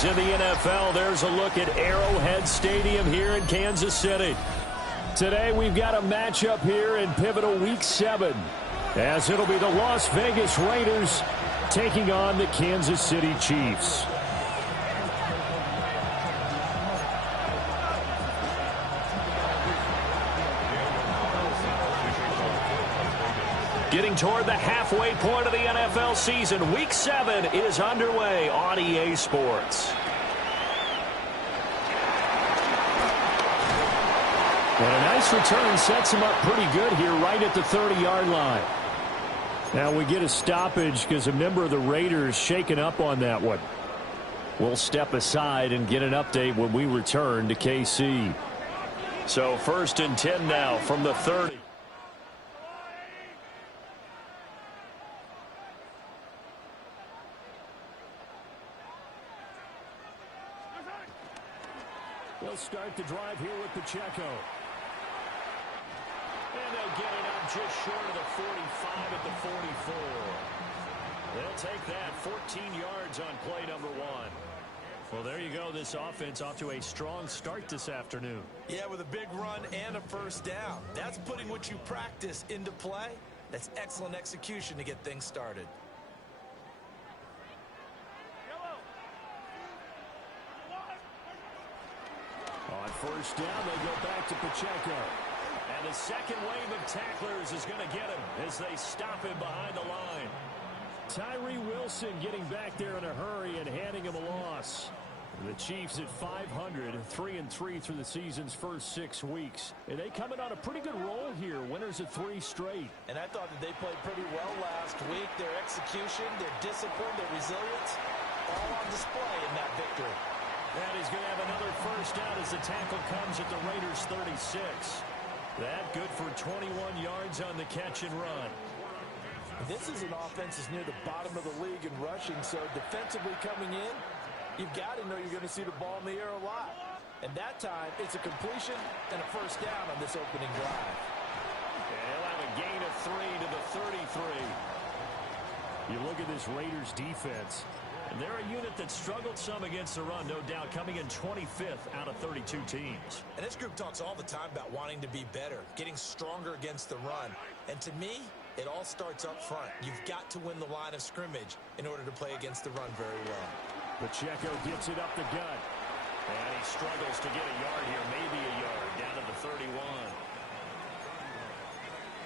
games in the NFL. There's a look at Arrowhead Stadium here in Kansas City. Today we've got a matchup here in pivotal Week 7, as it'll be the Las Vegas Raiders taking on the Kansas City Chiefs. Getting toward the halfway point of the NFL season, Week 7 is underway on EA Sports. And a nice return sets him up pretty good here right at the 30-yard line. Now we get a stoppage because a member of the Raiders shaken up on that one. We'll step aside and get an update when we return to KC. So 1st and 10 now from the 30. They'll start the drive here with Pacheco. And they'll get it up just short of the 45 at the 44. They'll take that 14 yards on play number 1. Well, there you go. This offense off to a strong start this afternoon. Yeah, with a big run and a first down. That's putting what you practice into play. That's excellent execution to get things started. On first down, they go back to Pacheco. And the second wave of tacklers is going to get him as they stop him behind the line. Tyree Wilson getting back there in a hurry and handing him a loss. The Chiefs at 500, 3-3 through the season's first 6 weeks. And they come in on a pretty good roll here, winners of 3 straight. And I thought that they played pretty well last week. Their execution, their discipline, their resilience, all on display in that victory. And he's going to have another first down as the tackle comes at the Raiders' 36. That good for 21 yards on the catch and run. This is an offense that's near the bottom of the league in rushing, so defensively coming in, you've got to know you're going to see the ball in the air a lot. And that time, it's a completion and a first down on this opening drive. And he'll have a gain of 3 to the 33. You look at this Raiders defense, and they're a unit that struggled some against the run, no doubt, coming in 25th out of 32 teams. And this group talks all the time about wanting to be better, getting stronger against the run. And to me, it all starts up front. You've got to win the line of scrimmage in order to play against the run very well. Pacheco gets it up the gut. And he struggles to get a yard here, maybe a yard, down to the 31.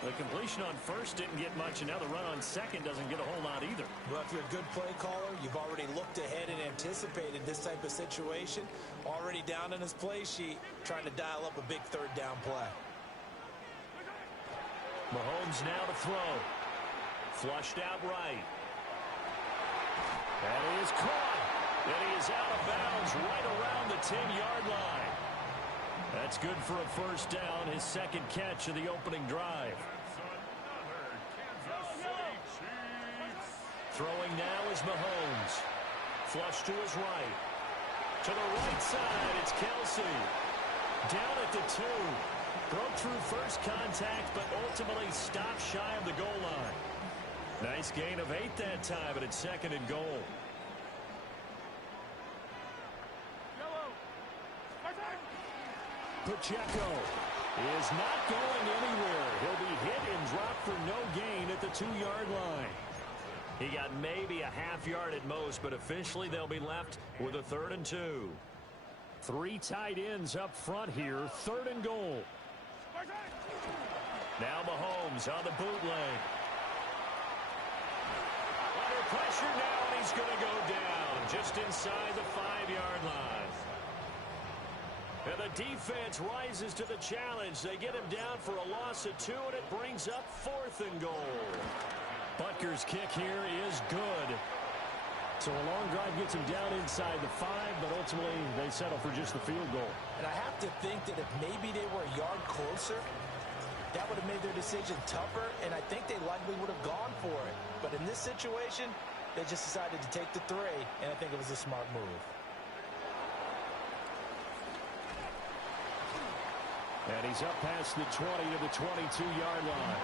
The completion on first didn't get much, and now the run on second doesn't get a whole lot either. Well, if you're a good play caller, you've already looked ahead and anticipated this type of situation. Already down in his play sheet, trying to dial up a big third down play. Mahomes now to throw. Flushed out right. And he is caught. And he is out of bounds right around the 10-yard line. That's good for a first down, his second catch of the opening drive. Throwing now is Mahomes. Flush to his right. To the right side, it's Kelsey. Down at the 2. Broke through first contact, but ultimately stopped shy of the goal line. Nice gain of 8 that time, but it's 2nd and goal. Pacheco is not going anywhere. He'll be hit and dropped for no gain at the 2-yard line. He got maybe a half yard at most, but officially they'll be left with a 3rd and 2. 3 tight ends up front here, 3rd and goal. Now Mahomes on the bootleg. Under pressure now, and he's going to go down just inside the 5-yard line. And the defense rises to the challenge. They get him down for a loss of 2, and it brings up 4th and goal. Butker's kick here is good. So a long drive gets him down inside the 5, but ultimately they settle for just the field goal. And I have to think that if maybe they were a yard closer, that would have made their decision tougher, and I think they likely would have gone for it. But in this situation, they just decided to take the 3, and I think it was a smart move. And he's up past the 20 to the 22-yard line.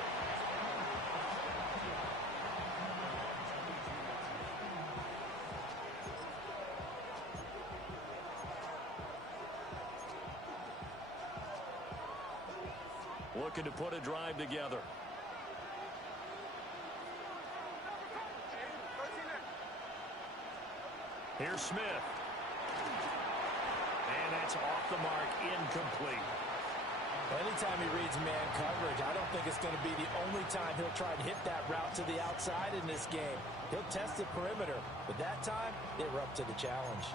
looking to put a drive together. Here's Smith. And that's off the mark, incomplete. Anytime he reads man coverage, I don't think it's going to be the only time he'll try to hit that route to the outside in this game. He'll test the perimeter, but that time, they were up to the challenge.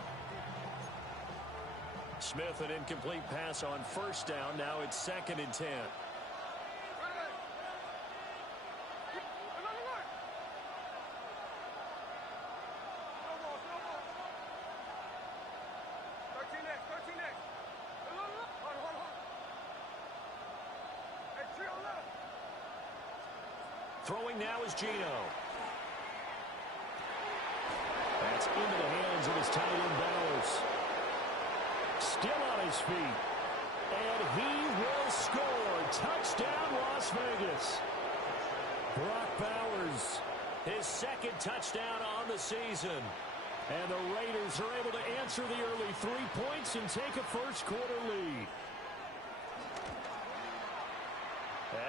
Smith, an incomplete pass on first down. Now it's 2nd and 10. Throwing now is Gino. That's into the hands of his tight end, Bowers. Still on his feet. And he will score. Touchdown, Las Vegas. Brock Bowers, his 2nd touchdown on the season. And the Raiders are able to answer the early 3 points and take a first-quarter lead.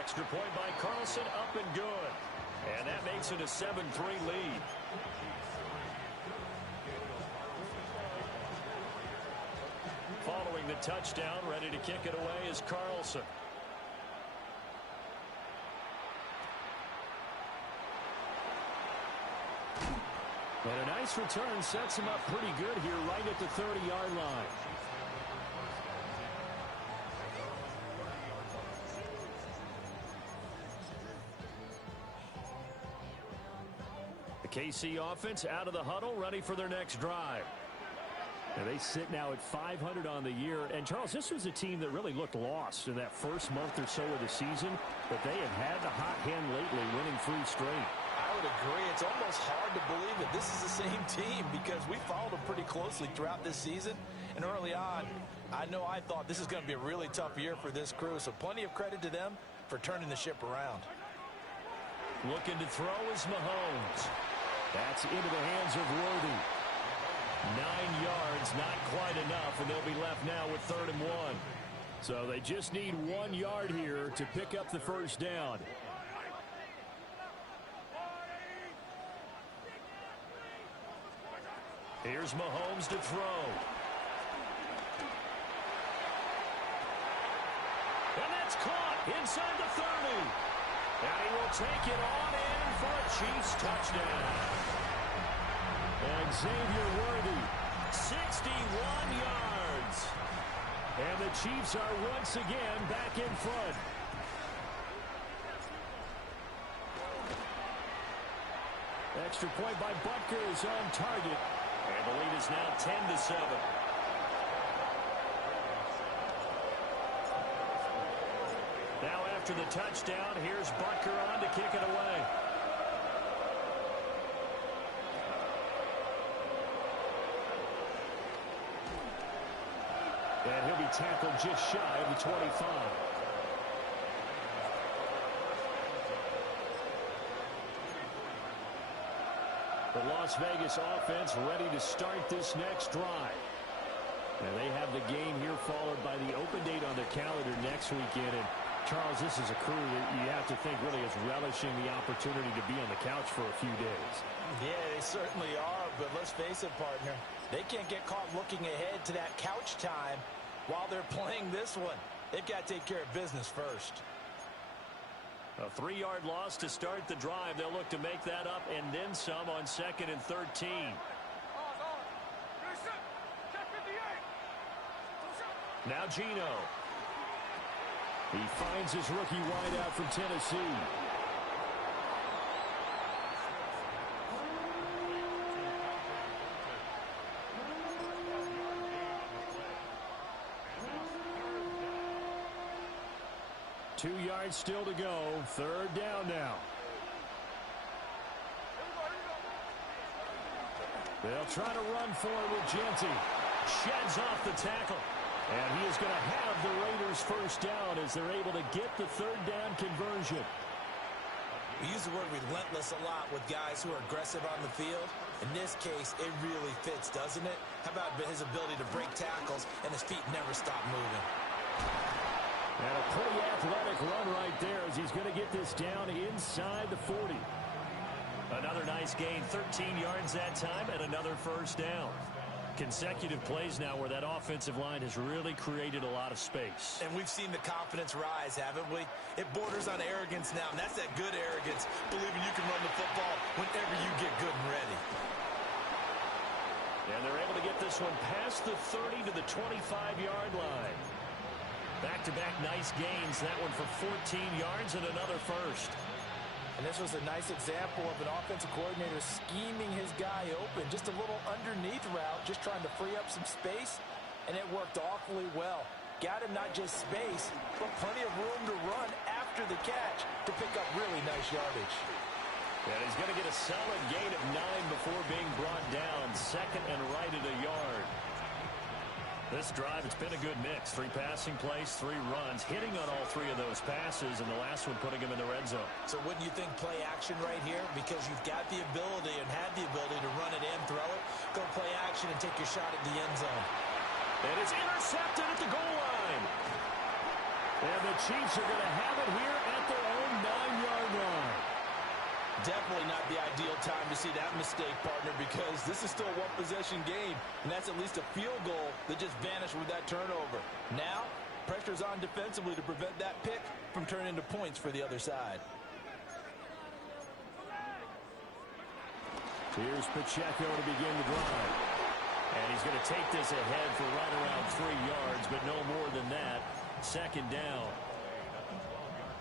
Extra point by Carlson, up and good. And that makes it a 7-3 lead. Following the touchdown, ready to kick it away is Carlson. And a nice return sets him up pretty good here right at the 30-yard line. The KC offense out of the huddle, ready for their next drive. And they sit now at 500 on the year. And, Charles, this was a team that really looked lost in that first month or so of the season, but they have had the hot hand lately, winning 3 straight. I would agree. It's almost hard to believe that this is the same team because we followed them pretty closely throughout this season. And early on, I thought this is going to be a really tough year for this crew, so plenty of credit to them for turning the ship around. Looking to throw is Mahomes. That's into the hands of Worthy. 9 yards, not quite enough, and they'll be left now with 3rd and 1. So they just need 1 yard here to pick up the first down. Here's Mahomes to throw. And that's caught inside the 30. And he will take it on in for a Chiefs touchdown. And Xavier Worthy, 61 yards. And the Chiefs are once again back in front. Extra point by Butker is on target. And the lead is now 10-7. Now after the touchdown, here's Butker on to kick it away. And he'll be tackled just shy of the 25. The Las Vegas offense ready to start this next drive. And they have the game here followed by the open date on their calendar next weekend. And Charles, this is a crew that you have to think really is relishing the opportunity to be on the couch for a few days. Yeah, they certainly are, but let's face it, partner. They can't get caught looking ahead to that couch time while they're playing this one. They've got to take care of business first. A 3-yard loss to start the drive. They'll look to make that up and then some on 2nd and 13. Now Gino. He finds his rookie wideout from Tennessee. Two yards still to go. 3rd down now. They'll try to run for it with Genty. Sheds off the tackle. And he is going to have the Raiders first down as they're able to get the 3rd down conversion. We use the word relentless a lot with guys who are aggressive on the field. In this case, it really fits, doesn't it? How about his ability to break tackles and his feet never stop moving? And a pretty athletic run right there as he's going to get this down inside the 40. Another nice gain, 13 yards that time, and another first down. Consecutive plays now where that offensive line has really created a lot of space. And we've seen the confidence rise, haven't we? It borders on arrogance now, and that's that good arrogance, believing you can run the football whenever you get good and ready. And they're able to get this one past the 30 to the 25-yard line. Back-to-back nice gains, that one for 14 yards and another first. And this was a nice example of an offensive coordinator scheming his guy open. Just a little underneath route, just trying to free up some space, and it worked awfully well. Got him not just space, but plenty of room to run after the catch to pick up really nice yardage. And he's going to get a solid gain of 9 before being brought down. Second and right at a yard. This drive, it's been a good mix. 3 passing plays, 3 runs, hitting on all 3 of those passes, and the last one putting him in the red zone. So wouldn't you think play action right here? Because you've got the ability and had the ability to run it and throw it. Go play action and take your shot at the end zone. And it's intercepted at the goal line. And the Chiefs are going to have it here at their own 9-yard line. Definitely not the ideal time to see that mistake, partner, because this is still a one-possession game, and that's at least a field goal that just vanished with that turnover. Now, pressure's on defensively to prevent that pick from turning into points for the other side. Here's Pacheco to begin the drive. And he's going to take this ahead for right around 3 yards, but no more than that. Second down.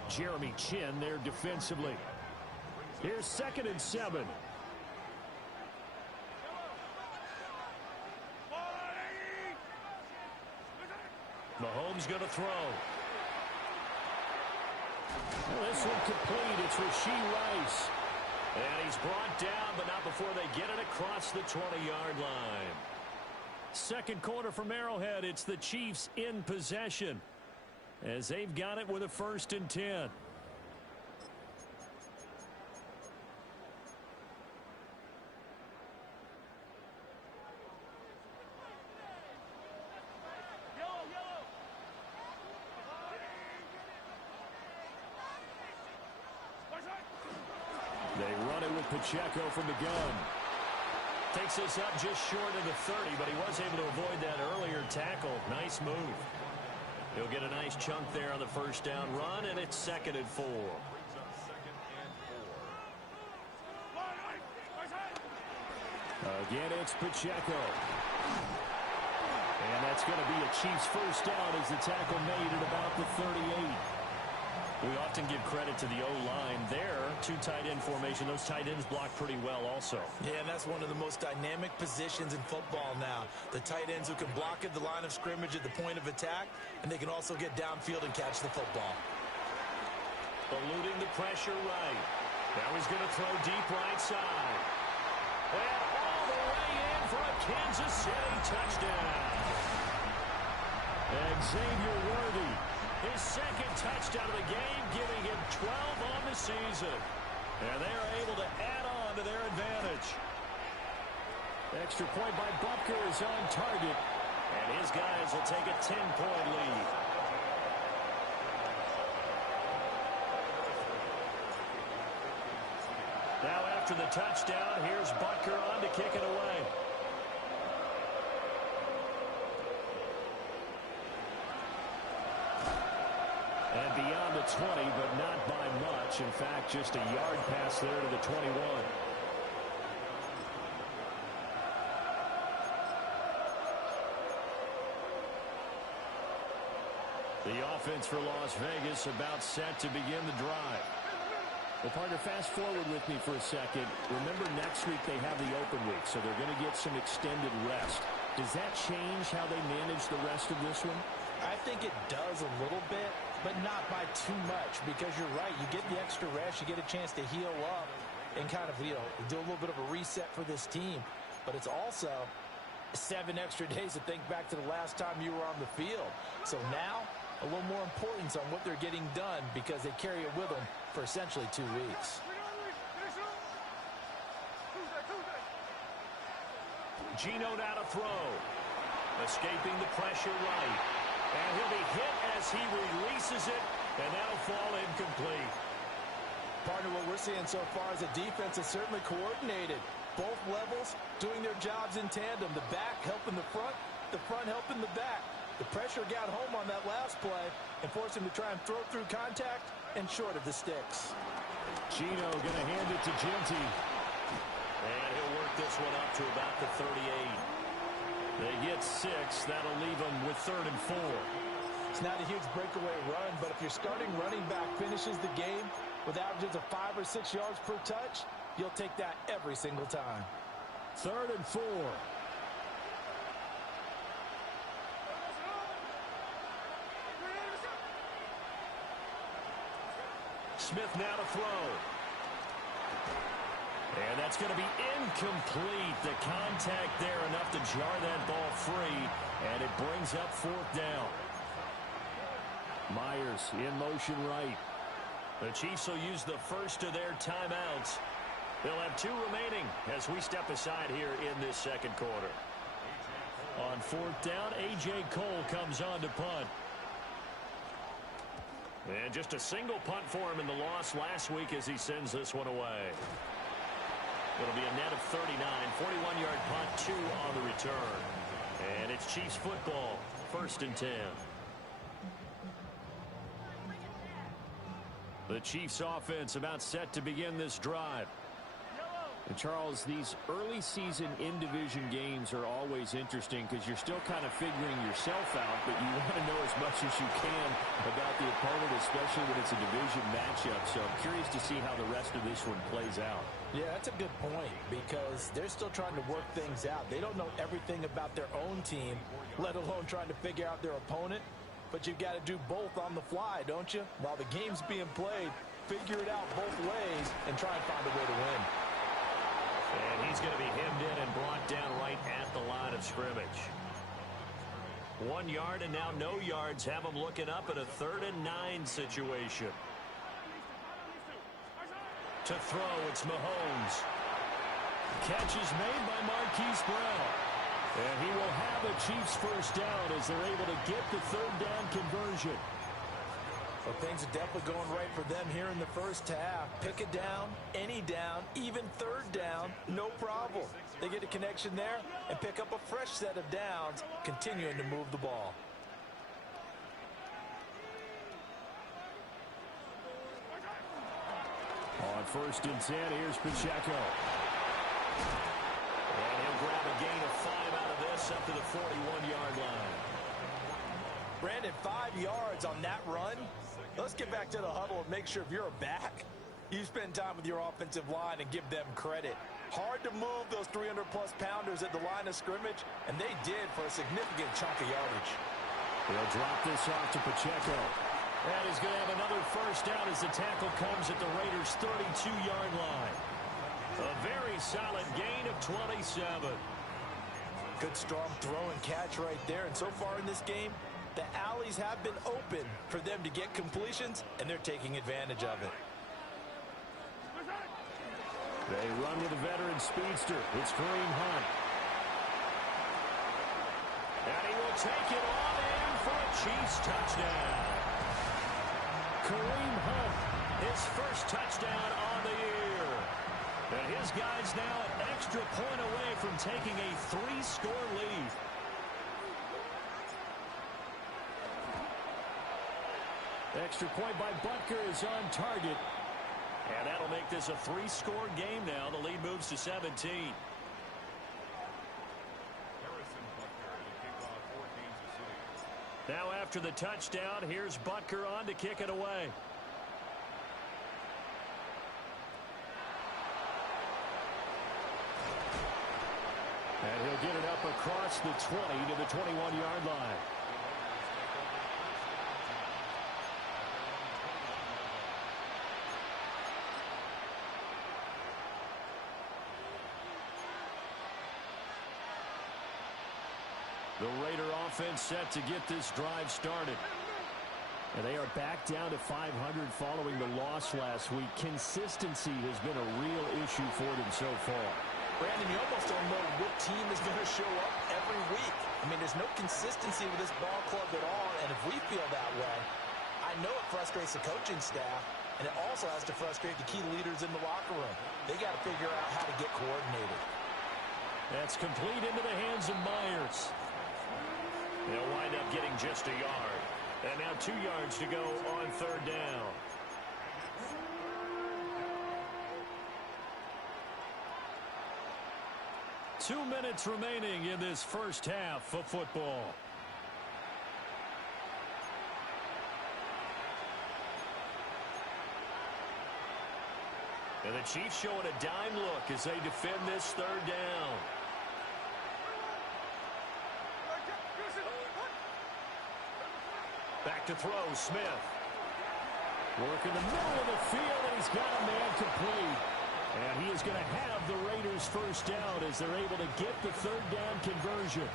Jeremy Chin there defensively. Here's 2nd and 7. Mahomes going to throw. Well, this one complete. It's Rashee Rice. And he's brought down, but not before they get it across the 20-yard line. Second quarter from Arrowhead. It's the Chiefs in possession as they've got it with a 1st and 10. They run it with Pacheco from the gun. Takes this up just short of the 30, but he was able to avoid that earlier tackle. Nice move. He'll get a nice chunk there on the first down run, and it's 2nd and 4. Again, it's Pacheco. And that's going to be a Chiefs first down as the tackle made at about the 38. We often give credit to the O-line there. 2 tight end formation. Those tight ends block pretty well also. Yeah, and that's one of the most dynamic positions in football now. The tight ends who can block at the line of scrimmage at the point of attack, and they can also get downfield and catch the football. Eluding the pressure right. Now he's going to throw deep right side. And all the way in for a Kansas City touchdown. And Xavier Worthy, his 2nd touchdown of the game, giving him 12 on the season. And they are able to add on to their advantage. Extra point by Butker is on target. And his guys will take a 10-point lead. Now after the touchdown, here's Butker on to kick it away. And beyond the 20, but not by much. In fact, just a yard pass there to the 21. The offense for Las Vegas about set to begin the drive. Well, partner, fast forward with me for a second. Remember, next week they have the open week, so they're going to get some extended rest. Does that change how they manage the rest of this one? I think it does a little bit, but not by too much, because you're right. You get the extra rest. You get a chance to heal up and kind of, do a little bit of a reset for this team. But it's also 7 extra days to think back to the last time you were on the field. So now, a little more importance on what they're getting done because they carry it with them for essentially 2 weeks. Geno now to throw. Escaping the pressure right. And he'll be hit as he releases it, and that'll fall incomplete. Partner, what we're seeing so far is a defense is certainly coordinated. Both levels doing their jobs in tandem. The back helping the front helping the back. The pressure got home on that last play and forced him to try and throw through contact and short of the sticks. Gino going to hand it to Genty. And he'll work this one up to about the 38. They get 6. That'll leave them with 3rd and 4. It's not a huge breakaway run, but if your starting running back finishes the game with averages of 5 or 6 yards per touch, you'll take that every single time. 3rd and 4. Smith now to throw. And that's going to be incomplete. The contact there enough to jar that ball free, and it brings up 4th down. Myers in motion right. The Chiefs will use the first of their timeouts. They'll have 2 remaining as we step aside here in this second quarter. On 4th down, A.J. Cole comes on to punt. And just a single punt for him in the loss last week as he sends this one away. It'll be a net of 39, 41-yard punt, 2 on the return. And it's Chiefs football, 1st and 10. The Chiefs offense about set to begin this drive. And Charles, these early season in-division games are always interesting because you're still kind of figuring yourself out, but you want to know as much as you can about the opponent, especially when it's a division matchup. So I'm curious to see how the rest of this one plays out. Yeah, that's a good point because they're still trying to work things out. They don't know everything about their own team, let alone trying to figure out their opponent. But you've got to do both on the fly, don't you? While the game's being played, figure it out both ways and try and find a way to win. And he's going to be hemmed in and brought down right at the line of scrimmage. 1 yard and now no yards have him looking up at a 3rd and 9 situation. To throw, it's Mahomes. Catch is made by Marquise Brown. And he will have a Chiefs first down as they're able to get the 3rd down conversion. Well, things are definitely going right for them here in the first half. Pick it down, any down, even 3rd down, no problem. They get a connection there and pick up a fresh set of downs, continuing to move the ball. On 1st and 10, here's Pacheco. And he'll grab a gain of 5 out of this up to the 41-yard line. Brandon, 5 yards on that run. Let's get back to the huddle and make sure if you're a back, you spend time with your offensive line and give them credit. Hard to move those 300-plus pounders at the line of scrimmage, and they did for a significant chunk of yardage. They'll drop this off to Pacheco. And he's going to have another first down as the tackle comes at the Raiders' 32-yard line. A very solid gain of 27. Good, strong throw and catch right there. And so far in this game, the alleys have been open for them to get completions, and they're taking advantage of it. They run with a veteran speedster. It's Kareem Hunt. And he will take it on in for a Chiefs touchdown. Kareem Hunt, his first touchdown on the year. And his guys now an extra point away from taking a 3-score lead. Extra point by Butker is on target. And that'll make this a 3-score game now. The lead moves to 17. Now after the touchdown, here's Butker on to kick it away. And he'll get it up across the 20 to the 21-yard line. The Raider offense set to get this drive started. And they are back down to 500 following the loss last week. Consistency has been a real issue for them so far. Brandon, you almost don't know what team is going to show up every week. I mean, there's no consistency with this ball club at all, and if we feel that way, I know it frustrates the coaching staff, and it also has to frustrate the key leaders in the locker room. They got to figure out how to get coordinated. That's complete into the hands of Myers. They'll wind up getting just a yard. And now 2 yards to go on third down. Two minutes remaining in this first half of football. And the Chiefs showing a dime look as they defend this third down. Back to throw, Smith. Work in the middle of the field, and he's got a man complete. And he is going to have the Raiders first down as they're able to get the third down conversion.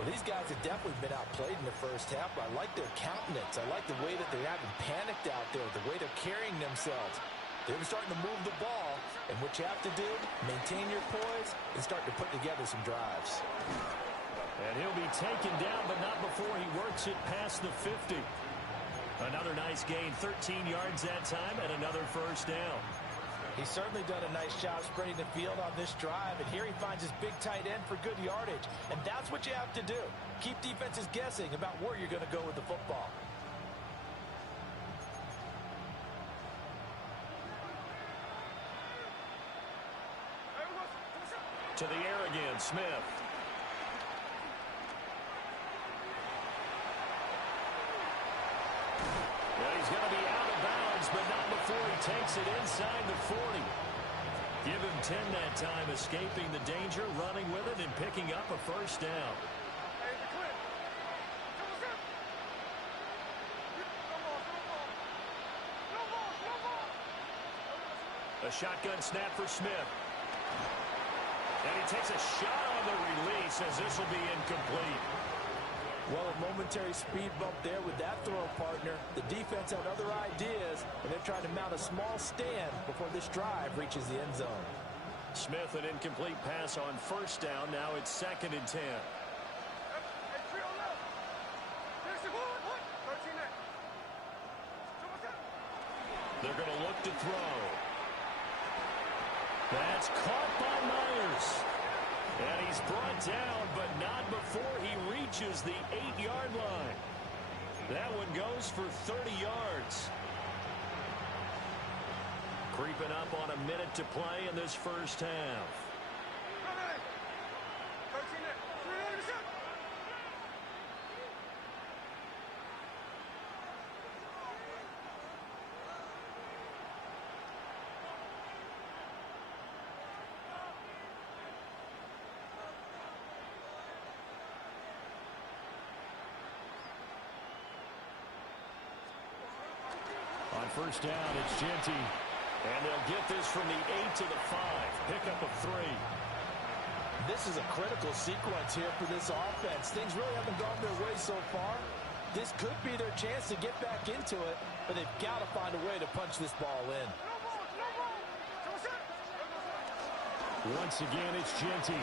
Well, these guys have definitely been outplayed in the first half, but I like their countenance. I like the way that they haven't panicked out there, the way they're carrying themselves. They're starting to move the ball, and what you have to do, maintain your poise and start to put together some drives. And he'll be taken down, but not before he works it past the 50. Another nice gain, 13 yards that time, and another first down. He's certainly done a nice job spreading the field on this drive, and here he finds his big tight end for good yardage. And that's what you have to do. Keep defenses guessing about where you're going to go with the football. To the air again, Smith. Well, he's going to be out of bounds, but not before he takes it inside the 40. Give him 10 that time, escaping the danger, running with it, and picking up a first down. A shotgun snap for Smith. And he takes a shot on the release as this will be incomplete. Well, a momentary speed bump there with that throw, partner. The defense had other ideas, and they're trying to mount a small stand before this drive reaches the end zone. Smith, an incomplete pass on first down. Now it's 2nd and 10. They're going to look to throw. That's caught by Myers. And he's brought down, but not before he reaches the 8-yard line. That one goes for 30 yards. Creeping up on a minute to play in this first half. On first down, it's Genty. And they'll get this from the 8 to the 5. Pickup of 3. This is a critical sequence here for this offense. Things really haven't gone their way so far. This could be their chance to get back into it, but they've got to find a way to punch this ball in. Once again, it's Genty.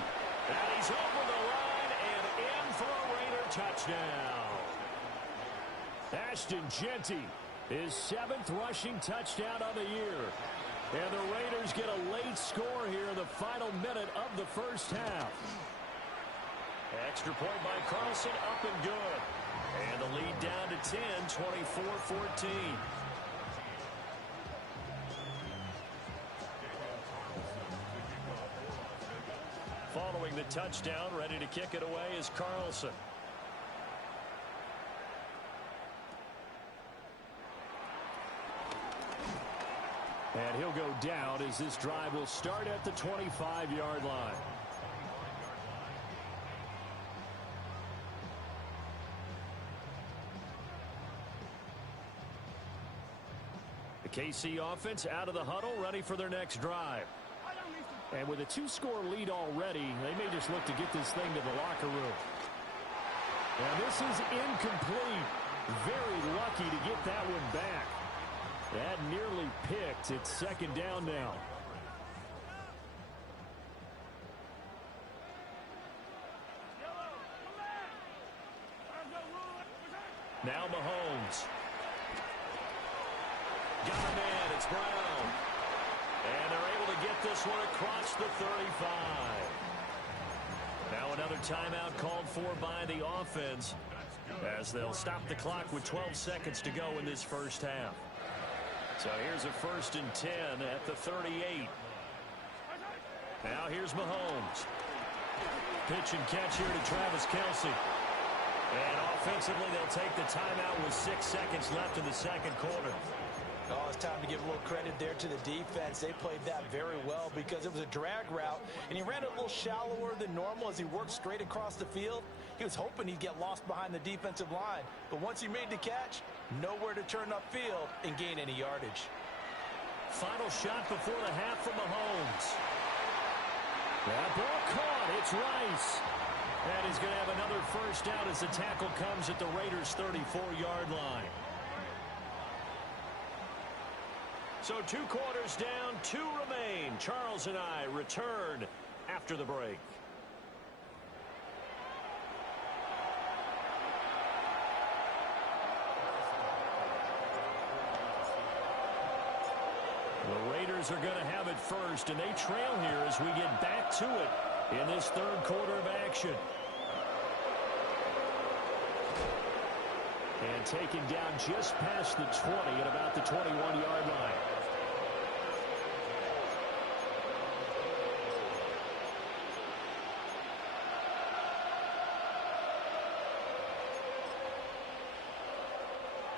And he's over the line and in for a Raider touchdown. Ashton Genty, his 7th rushing touchdown of the year. And the Raiders get a late score here in the final minute of the first half. Extra point by Carlson, up and good. And the lead down to 10, 24-14. Following the touchdown, ready to kick it away is Carlson. And he'll go down as this drive will start at the 25-yard line. The KC offense out of the huddle, ready for their next drive. And with a 2-score lead already, they may just look to get this thing to the locker room. And this is incomplete. Very lucky to get that one back. That nearly picked. It's 2nd down now. Now Mahomes. Got a man. It's Brown. And they're able to get this one across the 35. Now another timeout called for by the offense as they'll stop the clock with 12 seconds to go in this first half. So here's a 1st and 10 at the 38. Now here's Mahomes. Pitch and catch here to Travis Kelce. And offensively, they'll take the timeout with 6 seconds left in the second quarter. Oh, it's time to give a little credit there to the defense. They played that very well because it was a drag route, and he ran it a little shallower than normal as he worked straight across the field. He was hoping he'd get lost behind the defensive line, but once he made the catch, nowhere to turn upfield and gain any yardage. Final shot before the half from Mahomes. That ball caught. It's Rice. And he's going to have another first down as the tackle comes at the Raiders' 34-yard line. So 2 quarters down, 2 remain. Charles and I return after the break. The Raiders are going to have it first, and they trail here as we get back to it in this 3rd quarter of action. And taken down just past the 20 at about the 21-yard line.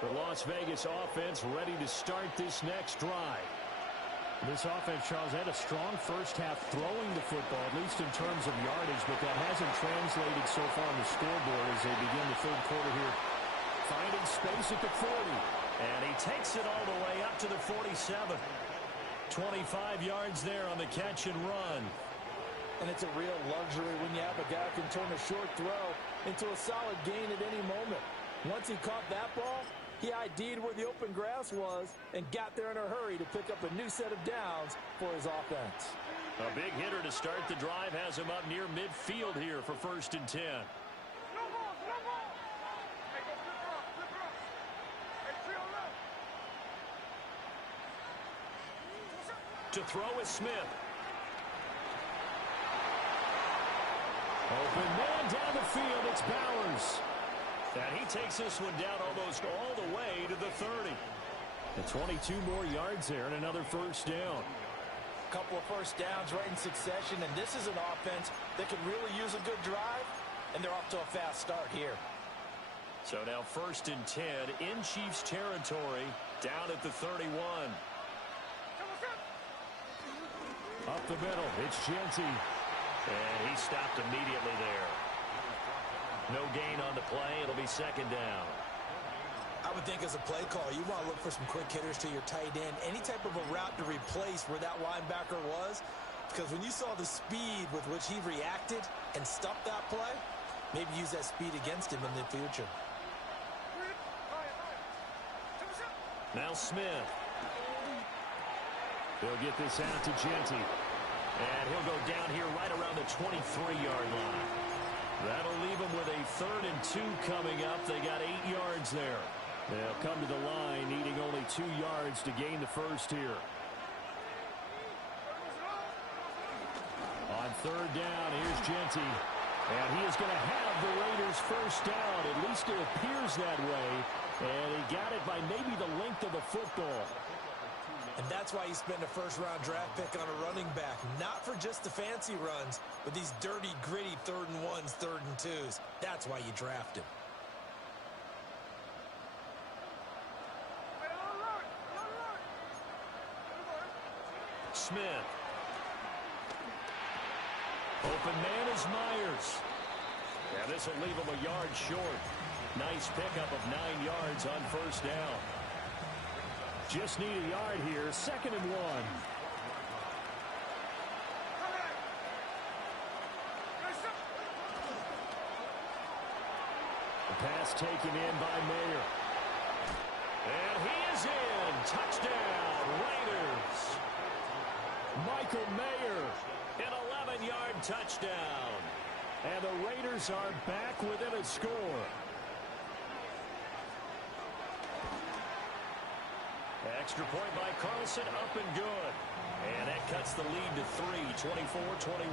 The Las Vegas offense ready to start this next drive. This offense, Charles, had a strong first half throwing the football, at least in terms of yardage, but that hasn't translated so far on the scoreboard as they begin the 3rd quarter here. Finding space at the 40. And he takes it all the way up to the 47. 25 yards there on the catch and run. And it's a real luxury when you have a guy who can turn a short throw into a solid gain at any moment. Once he caught that ball, he ID'd where the open grass was and got there in a hurry to pick up a new set of downs for his offense. A big hitter to start the drive has him up near midfield here for 1st and 10. To throw is Smith. Open man down the field. It's Bowers. And he takes this one down almost all the way to the 30. And 22 more yards there and another first down. A couple of first downs right in succession, and this is an offense that can really use a good drive, and they're off to a fast start here. So now 1st and 10 in Chiefs territory, down at the 31. Up the middle, it's Genty. And he stopped immediately there. No gain on the play. It'll be 2nd down. I would think as a play caller, you want to look for some quick hitters to your tight end. Any type of a route to replace where that linebacker was. Because when you saw the speed with which he reacted and stopped that play, maybe use that speed against him in the future. Now Smith. He'll get this out to Genty. And he'll go down here right around the 23-yard line. That'll leave them with a 3rd and 2 coming up. They got 8 yards there. They'll come to the line needing only 2 yards to gain the first here. On 3rd down, here's Genty. And he is going to have the Raiders first down. At least it appears that way. And he got it by maybe the length of the football. And that's why you spend a first-round draft pick on a running back. Not for just the fancy runs, but these dirty, gritty 3rd and 1s, 3rd and 2s. That's why you draft him. Smith. Open man is Myers. Yeah, this will leave him a yard short. Nice pickup of 9 yards on first down. Just need a yard here. 2nd and 1. The pass taken in by Mayer. And he is in. Touchdown, Raiders. Michael Mayer, an 11-yard touchdown. And the Raiders are back within a score. Extra point by Carlson, up and good. And that cuts the lead to 3, 24-21.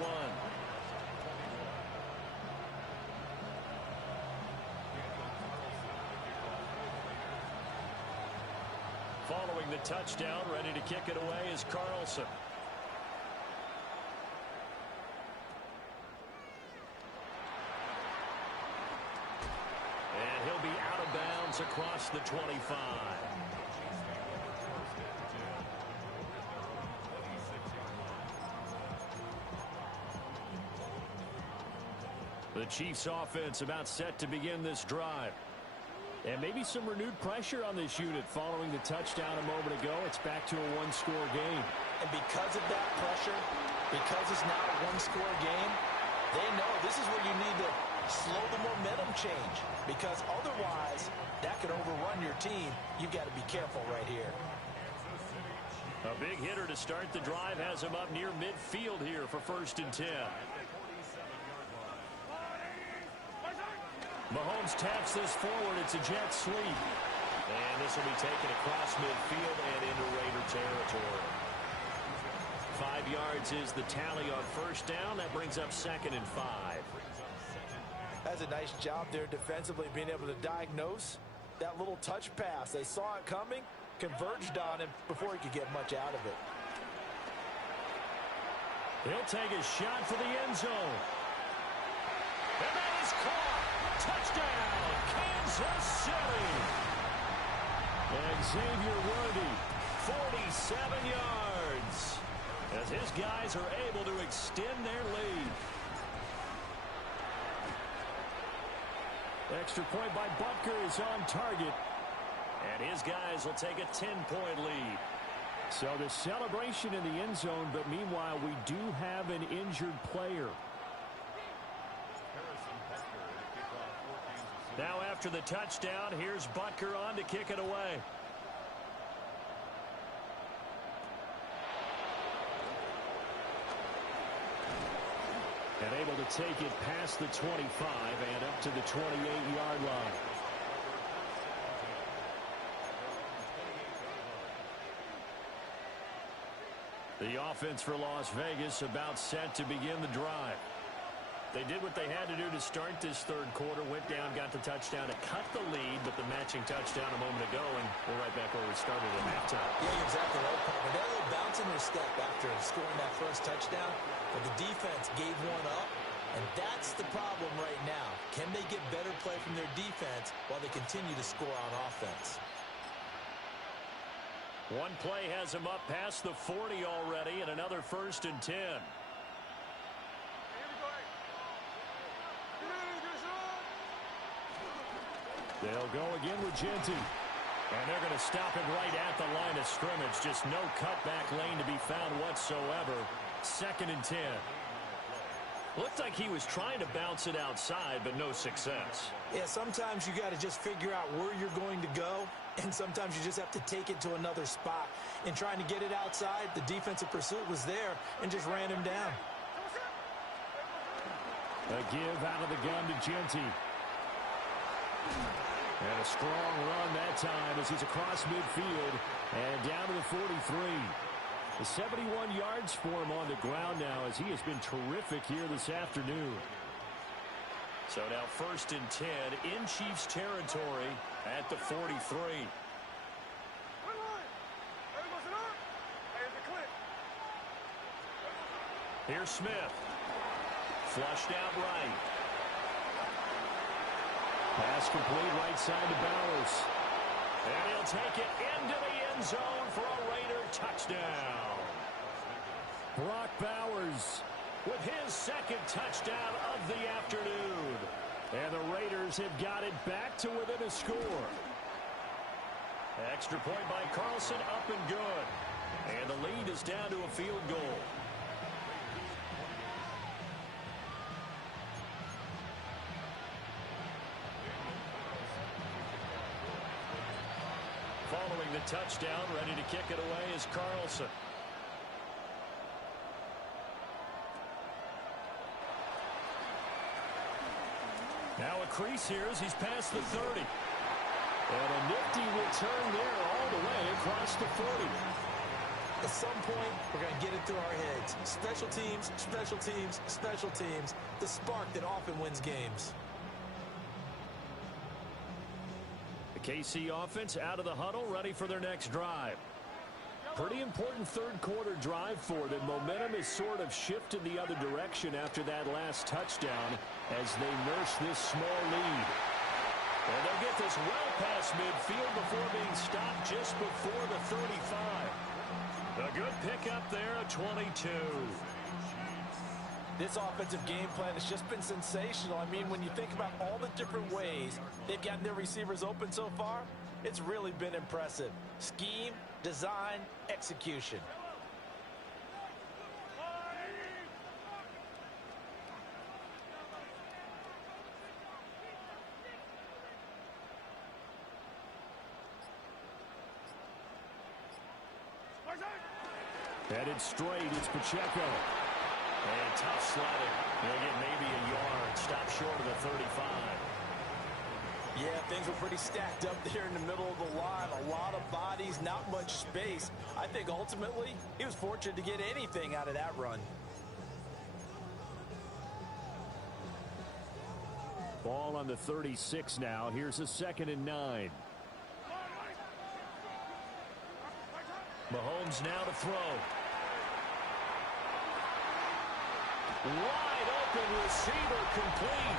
Following the touchdown, ready to kick it away is Carlson. And he'll be out of bounds across the 25. The Chiefs offense about set to begin this drive. And maybe some renewed pressure on this unit following the touchdown a moment ago. It's back to a one-score game. And because of that pressure, because it's now a one-score game, they know this is where you need to slow the momentum change. Because otherwise, that could overrun your team. You've got to be careful right here. A big hitter to start the drive has him up near midfield here for 1st and 10. Mahomes taps this forward. It's a jet sweep. And this will be taken across midfield and into Raider territory. 5 yards is the tally on 1st down. That brings up 2nd and 5. That's a nice job there defensively, being able to diagnose that little touch pass. They saw it coming, converged on him before he could get much out of it. He'll take a shot for the end zone. And that is caught. Touchdown, Kansas City. Xavier Worthy, 47 yards. As his guys are able to extend their lead. Extra point by Butker is on target. And his guys will take a 10-point lead. So the celebration in the end zone, but meanwhile we do have an injured player. Now after the touchdown, here's Butker on to kick it away. And able to take it past the 25 and up to the 28-yard line. The offense for Las Vegas about set to begin the drive. They did what they had to do to start this 3rd quarter. Went down, got the touchdown to cut the lead, but the matching touchdown a moment ago, and we're right back where we started at halftime. Yeah, you're exactly right, Parker. They're a little bounce in their step after scoring that first touchdown, but the defense gave one up, and that's the problem right now. Can they get better play from their defense while they continue to score on offense? One play has him up past the 40 already, and another 1st and 10. They'll go again with Genty. And they're going to stop him right at the line of scrimmage. Just no cutback lane to be found whatsoever. 2nd and 10. Looked like he was trying to bounce it outside, but no success. Yeah, sometimes you got to just figure out where you're going to go, and sometimes you just have to take it to another spot. In trying to get it outside, the defensive pursuit was there and just ran him down. A give out of the gun to Genty. And a strong run that time as he's across midfield and down to the 43. The 71 yards for him on the ground now as he has been terrific here this afternoon. So now 1st and 10 in Chiefs territory at the 43. Here's Smith. Flushed out right. Pass complete right side to Bowers. And he'll take it into the end zone for a Raider touchdown. Brock Bowers with his 2nd touchdown of the afternoon. And the Raiders have got it back to within a score. Extra point by Carlson, up and good. And the lead is down to a field goal. Following the touchdown, ready to kick it away is Carlson. Now a crease here as he's past the 30. And a nifty return there all the way across the 40. At some point, we're going to get it through our heads. Special teams, special teams, special teams. The spark that often wins games. The KC offense out of the huddle, ready for their next drive. Pretty important third quarter drive for them. Momentum has sort of shifted the other direction after that last touchdown as they nurse this small lead. And they'll get this well past midfield before being stopped just before the 35. A good pickup there at 22. This offensive game plan has just been sensational. I mean, when you think about all the different ways they've gotten their receivers open so far, it's really been impressive. Scheme, design, execution. Headed straight, it's Pacheco. And tough sledding. They'll get maybe a yard. Stop short of the 35. Yeah, things were pretty stacked up there in the middle of the line. A lot of bodies, not much space. I think ultimately he was fortunate to get anything out of that run. Ball on the 36 now. Here's a 2nd and 9. Mahomes now to throw. Wide open receiver complete.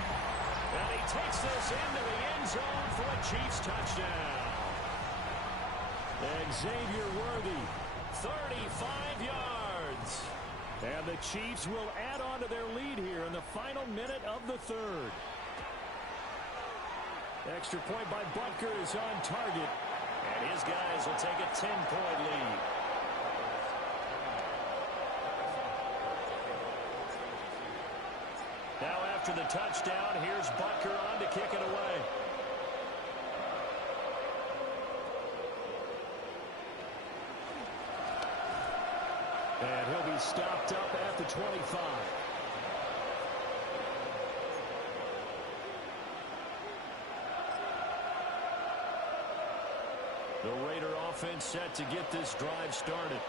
And he takes this into the end zone for a Chiefs touchdown. Xavier Worthy, 35 yards. And the Chiefs will add on to their lead here in the final minute of the third. Extra point by Butker is on target. And his guys will take a 10-point lead. Now after the touchdown, here's Butker on to kick it away. And he'll be stopped up at the 25. The Raider offense set to get this drive started.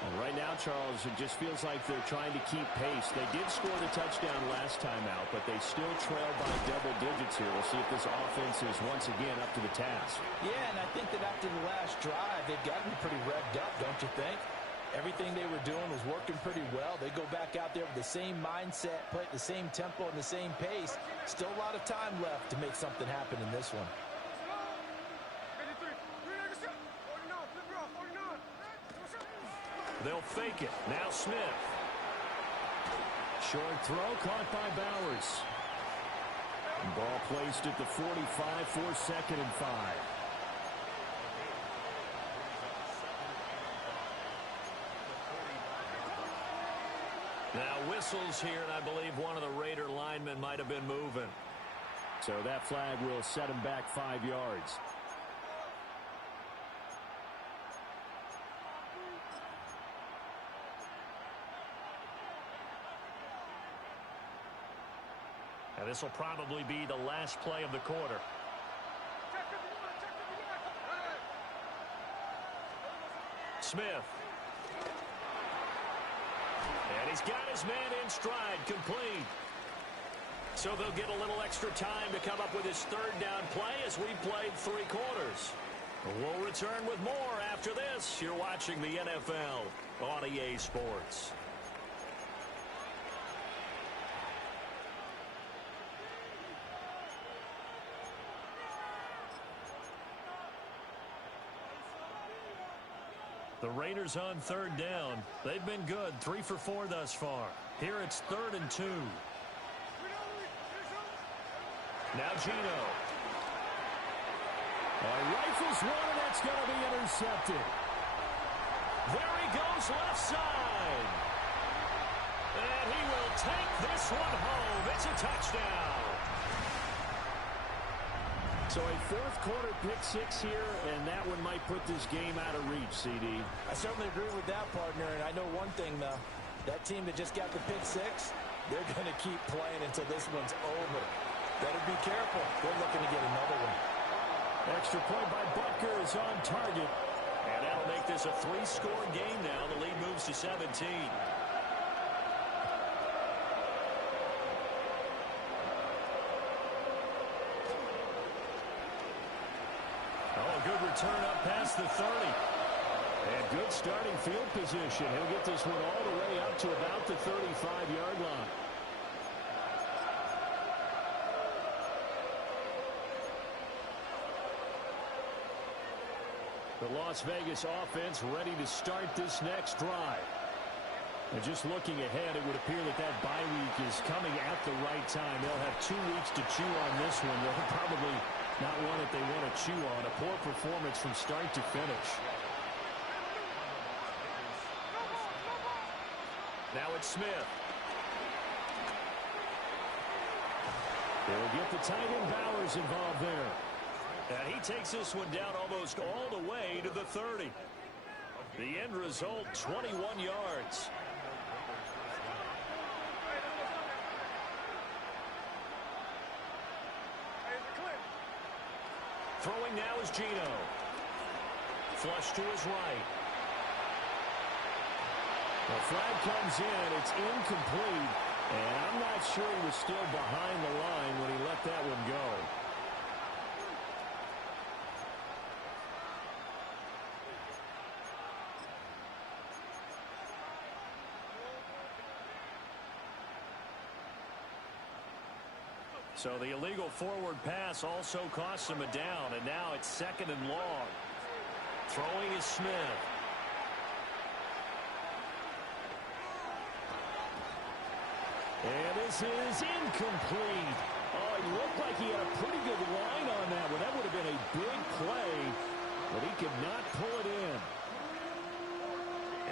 And right now, Charles, it just feels like they're trying to keep pace. They did score the touchdown last time out, but they still trail by double digits here. We'll see if this offense is once again up to the task. Yeah, and I think that after the last drive, they've gotten pretty revved up, don't you think? Everything they were doing was working pretty well. They go back out there with the same mindset, play at the same tempo and the same pace. Still a lot of time left to make something happen in this one. They'll fake it. Now Smith. Short throw caught by Bowers. Ball placed at the 45 for 2nd and 5. Now whistles here, and I believe one of the Raider linemen might have been moving. So that flag will set him back 5 yards. And this will probably be the last play of the quarter. Smith. And he's got his man in stride, complete. So they'll get a little extra time to come up with his 3rd down play as we played 3 quarters. We'll return with more after this. You're watching the NFL on EA Sports. The Raiders on 3rd down. They've been good, 3 for 4 thus far. Here it's 3rd and 2. Now Gino. Rifles one, and that's going to be intercepted. There he goes left side. And he will take this one home. It's a touchdown. So a 4th quarter pick 6 here, and that one might put this game out of reach, CD. I certainly agree with that, partner, and I know one thing, though. That team that just got the pick 6, they're going to keep playing until this one's over. Better be careful. They're looking to get another one. Extra point by Butker is on target. And that'll make this a 3-score game now. The lead moves to 17. Oh, a good return up past the 30. And good starting field position. He'll get this one all the way up to about the 35-yard line. The Las Vegas offense ready to start this next drive. And just looking ahead, it would appear that that bye week is coming at the right time. They'll have 2 weeks to chew on this one. They'll probably not one that they want to chew on. A poor performance from start to finish. Now it's Smith. They'll get the tight end Bowers involved there. And he takes this one down almost all the way to the 30. The end result, 21 yards. Throwing now is Gino. Flush to his right. The flag comes in. It's incomplete. And I'm not sure he was still behind the line when he let that one go. So the illegal forward pass also costs him a down, and now it's 2nd and long. Throwing is Smith. And this is incomplete. Oh, he looked like he had a pretty good line on that one. That would have been a big play, but he could not pull it in.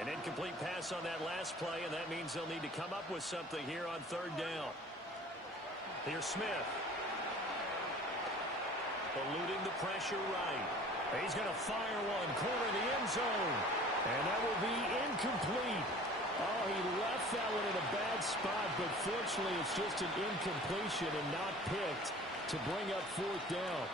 An incomplete pass on that last play, and that means they'll need to come up with something here on 3rd down. Here's Smith. Eluding the pressure right. He's going to fire one. Corner the end zone. And that will be incomplete. Oh, he left that one in a bad spot, but fortunately it's just an incompletion and not picked to bring up 4th down.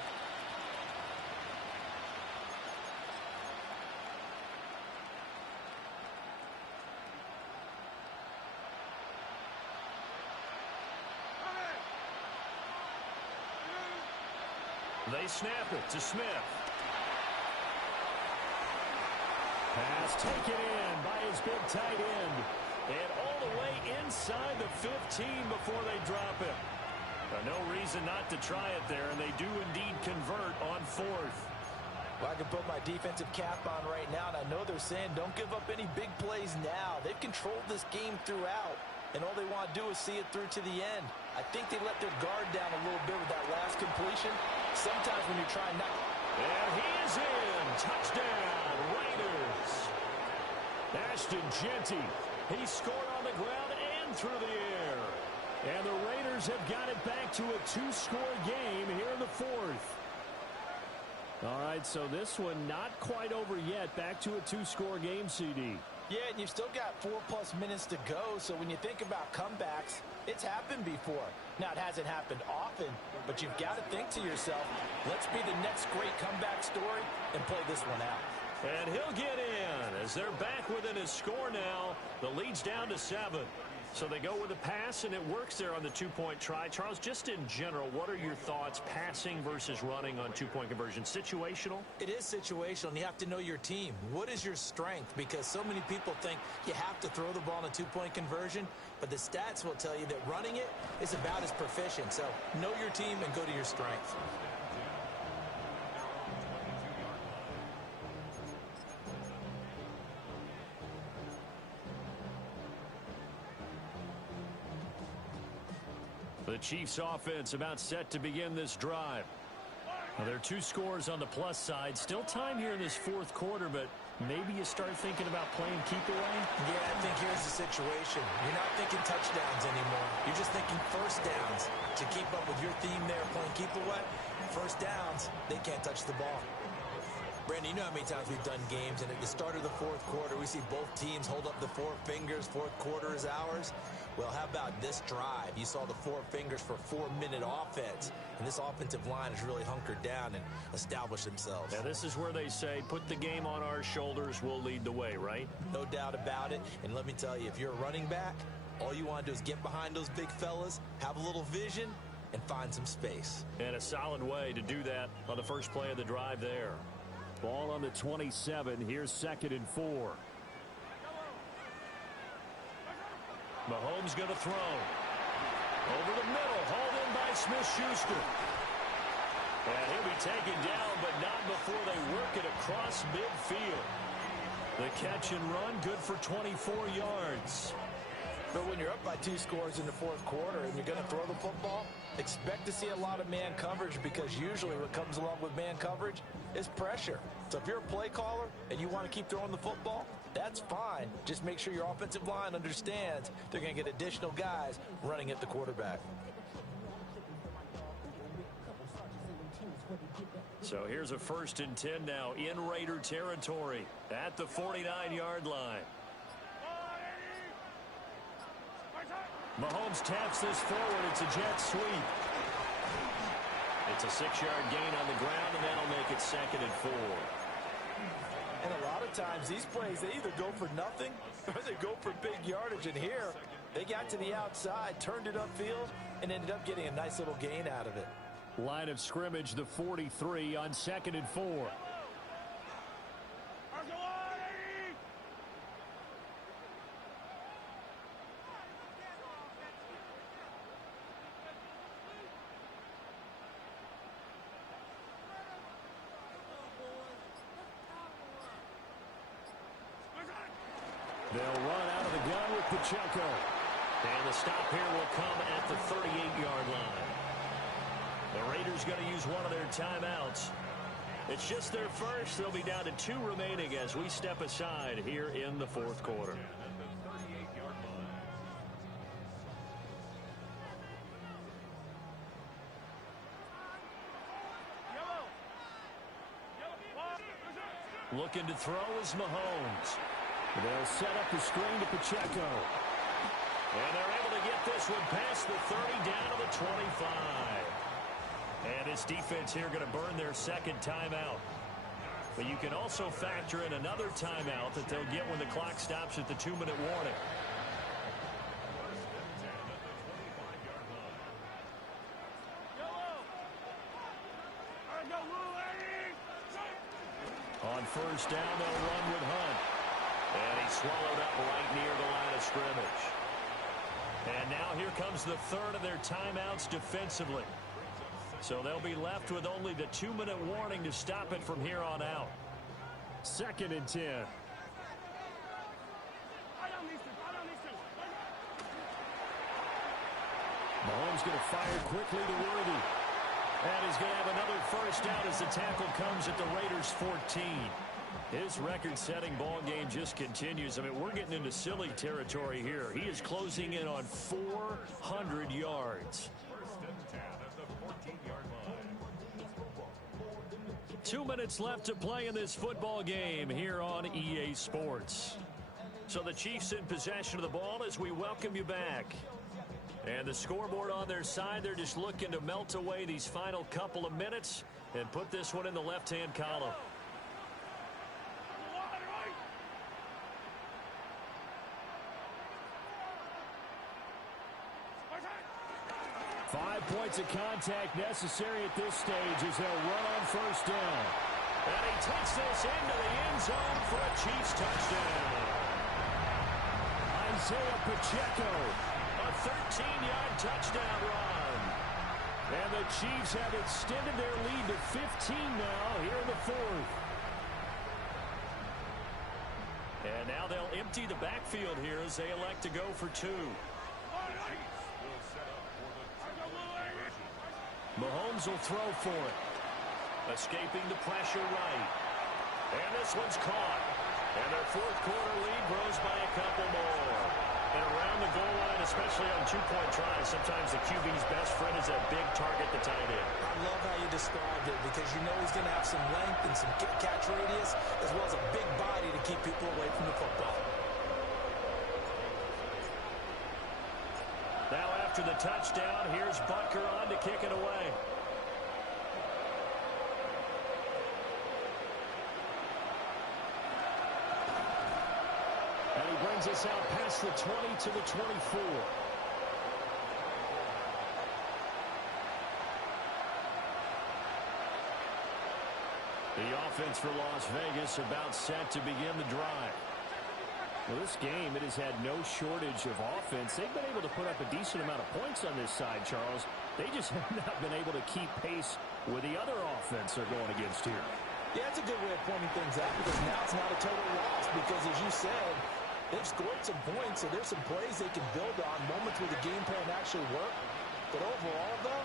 They snap it to Smith. Pass taken in by his big tight end. And all the way inside the 15 before they drop him. No reason not to try it there, and they do indeed convert on 4th. Well, I can put my defensive cap on right now, and I know they're saying don't give up any big plays now. They've controlled this game throughout, and all they want to do is see it through to the end. I think they let their guard down a little bit with that last completion. Sometimes when you're trying not... And he is in. Touchdown, Raiders. Ashton Jeanty. He scored on the ground and through the air. And the Raiders have got it back to a 2-score game here in the 4th. All right, so this one not quite over yet. Back to a 2-score game, CD. Yeah, and you've still got 4+ minutes to go, so when you think about comebacks, it's happened before. Now, it hasn't happened often, but you've got to think to yourself, let's be the next great comeback story and play this one out. And he'll get in as they're back within his score now. The lead's down to 7. So they go with a pass, and it works there on the 2-point try. Charles, just in general, what are your thoughts passing versus running on 2-point conversion? Situational? It is situational, and you have to know your team. What is your strength? Because so many people think you have to throw the ball in a 2-point conversion, but the stats will tell you that running it is about as proficient. So know your team and go to your strength. The Chiefs offense about set to begin this drive. Now, there are 2 scores on the plus side. Still time here in this 4th quarter, but maybe you start thinking about playing keep away? Yeah, I think here's the situation. You're not thinking touchdowns anymore. You're just thinking first downs. To keep up with your theme there, playing keep away, first downs, they can't touch the ball. Brandon, you know how many times we've done games, and at the start of the 4th quarter, we see both teams hold up the 4 fingers, 4th quarter is ours. Well, how about this drive? You saw the four fingers for 4-minute offense, and this offensive line has really hunkered down and established themselves. Now, this is where they say, put the game on our shoulders, we'll lead the way, right? No doubt about it, and let me tell you, if you're a running back, all you want to do is get behind those big fellas, have a little vision, and find some space. And a solid way to do that on the first play of the drive there. Ball on the 27. Here's 2nd and 4. Mahomes going to throw. Over the middle, hauled in by Smith-Schuster. And he'll be taken down, but not before they work it across midfield. The catch and run, good for 24 yards. But when you're up by 2 scores in the fourth quarter and you're going to throw the football, expect to see a lot of man coverage, because usually what comes along with man coverage is pressure. So if you're a play caller and you want to keep throwing the football, that's fine. Just make sure your offensive line understands they're going to get additional guys running at the quarterback. So here's a 1st and 10 now in Raider territory at the 49-yard line. Mahomes taps this forward. It's a jet sweep. It's a 6-yard gain on the ground, and that'll make it 2nd and 4. And a lot of times these plays, they either go for nothing or they go for big yardage. And here, they got to the outside, turned it upfield, and ended up getting a nice little gain out of it. Line of scrimmage, the 43 on 2nd and 4. They'll run out of the gun with Pacheco. And the stop here will come at the 38-yard line. The Raiders going to use one of their timeouts. It's just their first. They'll be down to 2 remaining as we step aside here in the fourth quarter. Looking to throw is Mahomes. They'll set up the screen to Pacheco. And they're able to get this one past the 30, down to the 25. And this defense here going to burn their 2nd timeout. But you can also factor in another timeout that they'll get when the clock stops at the 2-minute warning. On 1st down, they'll run with Hunt. And he's swallowed up right near the line of scrimmage. And now here comes the 3rd of their timeouts defensively. So they'll be left with only the 2-minute warning to stop it from here on out. 2nd and 10. Mahomes going to fire quickly to Worthy. And he's going to have another 1st down as the tackle comes at the Raiders' 14. His record-setting ball game just continues. I mean, we're getting into silly territory here. He is closing in on 400 yards. 2 minutes left to play in this football game here on EA Sports. So the Chiefs in possession of the ball as we welcome you back. And the scoreboard on their side, they're just looking to melt away these final couple of minutes and put this one in the left-hand column. 5 points of contact necessary at this stage as they'll run on 1st down. And he takes this into the end zone for a Chiefs touchdown. Isaiah Pacheco. A 13-yard touchdown run. And the Chiefs have extended their lead to 15 now here in the 4th. And now they'll empty the backfield here as they elect to go for 2. Mahomes will throw for it. Escaping the pressure right. And this one's caught. And their fourth quarter lead grows by a couple more. And around the goal line, especially on two-point tries, sometimes the QB's best friend is that big target, the tight end. I love how you described it because you know he's going to have some length and some catch radius as well as a big body to keep people away from the football. after the touchdown. Here's Butker on to kick it away. And he brings us out past the 20 to the 24. The offense for Las Vegas about set to begin the drive. Well, this game, it has had no shortage of offense. They've been able to put up a decent amount of points on this side, Charles. They just have not been able to keep pace with the other offense they're going against here. Yeah, it's a good way of pointing things out because now it's not a total loss because, as you said, they've scored some points, so there's some plays they can build on, moments where the game plan actually worked. But overall, though,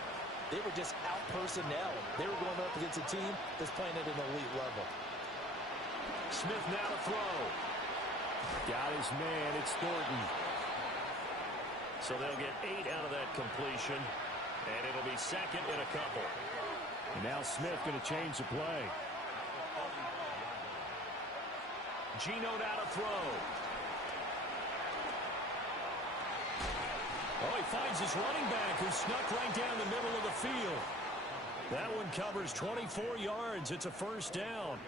they were just out-personnel. They were going up against a team that's playing at an elite level. Smith now to throw. Got his man. It's Thornton. So they'll get 8 out of that completion, and it'll be second in a couple. And now Smith going to change the play. Gino now to throw. Oh, he finds his running back who snuck right down the middle of the field. That one covers 24 yards. It's a first down.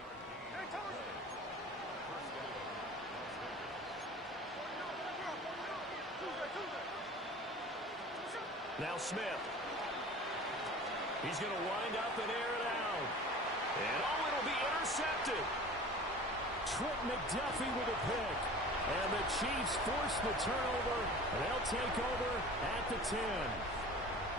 Now Smith. He's going to wind up and air it out. And oh, it'll be intercepted. Trent McDuffie with a pick. And the Chiefs force the turnover. They'll take over at the 10.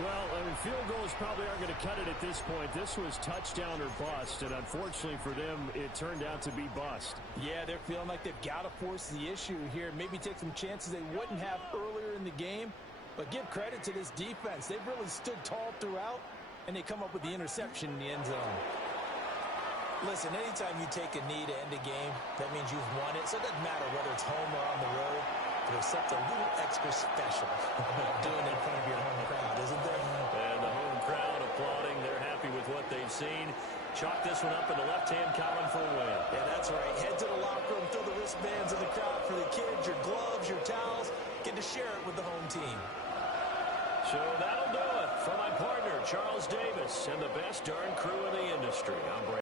Well, I mean, field goals probably aren't going to cut it at this point. This was touchdown or bust, and unfortunately for them, it turned out to be bust. Yeah, they're feeling like they've got to force the issue here. Maybe take some chances they wouldn't have earlier in the game. But give credit to this defense. They've really stood tall throughout, and they come up with the interception in the end zone. Listen, anytime you take a knee to end a game, that means you've won it. So it doesn't matter whether it's home or on the road. There's something a little extra special about doing it in front of your home crowd, isn't there? And the home crowd applauding. They're happy with what they've seen. Chalk this one up in the left-hand column for a win. Yeah, that's right. Head to the locker room, throw the wristbands in the crowd for the kids, your gloves, your towels. Get to share it with the home team. So that'll do it for my partner, Charles Davis, and the best darn crew in the industry. I'm Brady.